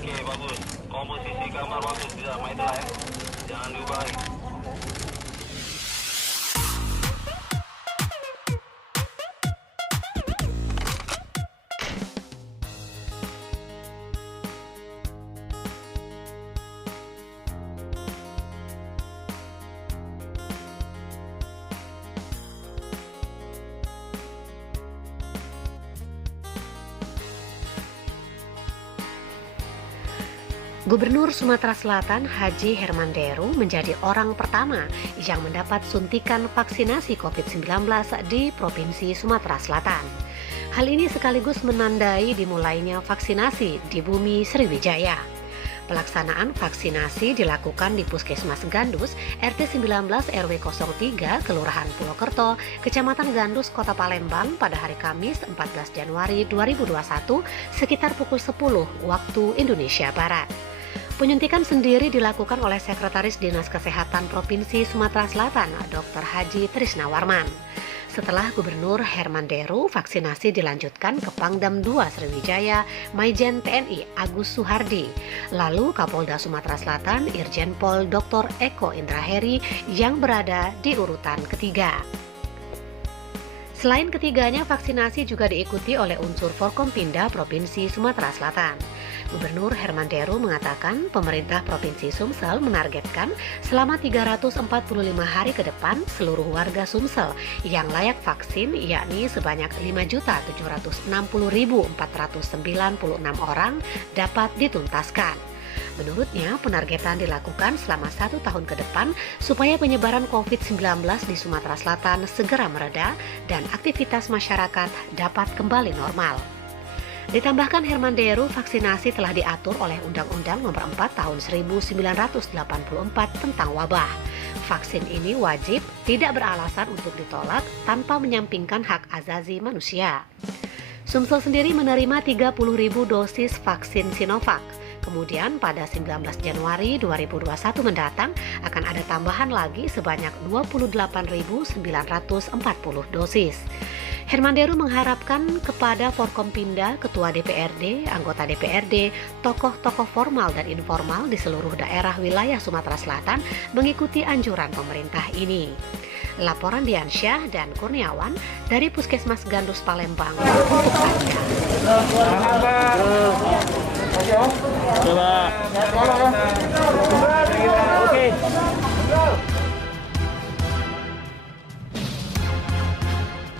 Oke, bagus. Komposisi gambar bagus. Tidak, main itulah ya. Jangan diubah lagi. Gubernur Sumatera Selatan Haji Herman Deru menjadi orang pertama yang mendapat suntikan vaksinasi COVID-19 di Provinsi Sumatera Selatan. Hal ini sekaligus menandai dimulainya vaksinasi di bumi Sriwijaya. Pelaksanaan vaksinasi dilakukan di Puskesmas Gandus, RT 19 RW 03, Kelurahan Pulokerto, Kecamatan Gandus, Kota Palembang pada hari Kamis 14 Januari 2021 sekitar pukul 10 waktu Indonesia Barat. Penyuntikan sendiri dilakukan oleh Sekretaris Dinas Kesehatan Provinsi Sumatera Selatan, Dr. Haji Trisna Warman. Setelah Gubernur Herman Deru, vaksinasi dilanjutkan ke Pangdam 2 Sriwijaya, Maijen TNI Agus Suhardi. Lalu Kapolda Sumatera Selatan, Irjen Pol Dr. Eko Indraheri yang berada di urutan ketiga. Selain ketiganya, vaksinasi juga diikuti oleh unsur Forkompinda Provinsi Sumatera Selatan. Gubernur Herman Deru mengatakan pemerintah Provinsi Sumsel menargetkan selama 345 hari ke depan seluruh warga Sumsel yang layak vaksin yakni sebanyak 5.760.496 orang dapat dituntaskan. Menurutnya, penargetan dilakukan selama 1 tahun ke depan supaya penyebaran COVID-19 di Sumatera Selatan segera mereda dan aktivitas masyarakat dapat kembali normal. Ditambahkan Herman Deru, vaksinasi telah diatur oleh Undang-Undang Nomor 4 Tahun 1984 tentang wabah. Vaksin ini wajib, tidak beralasan untuk ditolak tanpa menyampingkan hak azazi manusia. Sumsel sendiri menerima 30.000 dosis vaksin Sinovac. Kemudian pada 19 Januari 2021 mendatang akan ada tambahan lagi sebanyak 28.940 dosis. Herman Deru mengharapkan kepada Forkompinda, Ketua DPRD, anggota DPRD, tokoh-tokoh formal dan informal di seluruh daerah wilayah Sumatera Selatan mengikuti anjuran pemerintah ini. Laporan Diansyah dan Kurniawan dari Puskesmas Gandus Palembang untuk Anda. Coba. Oke.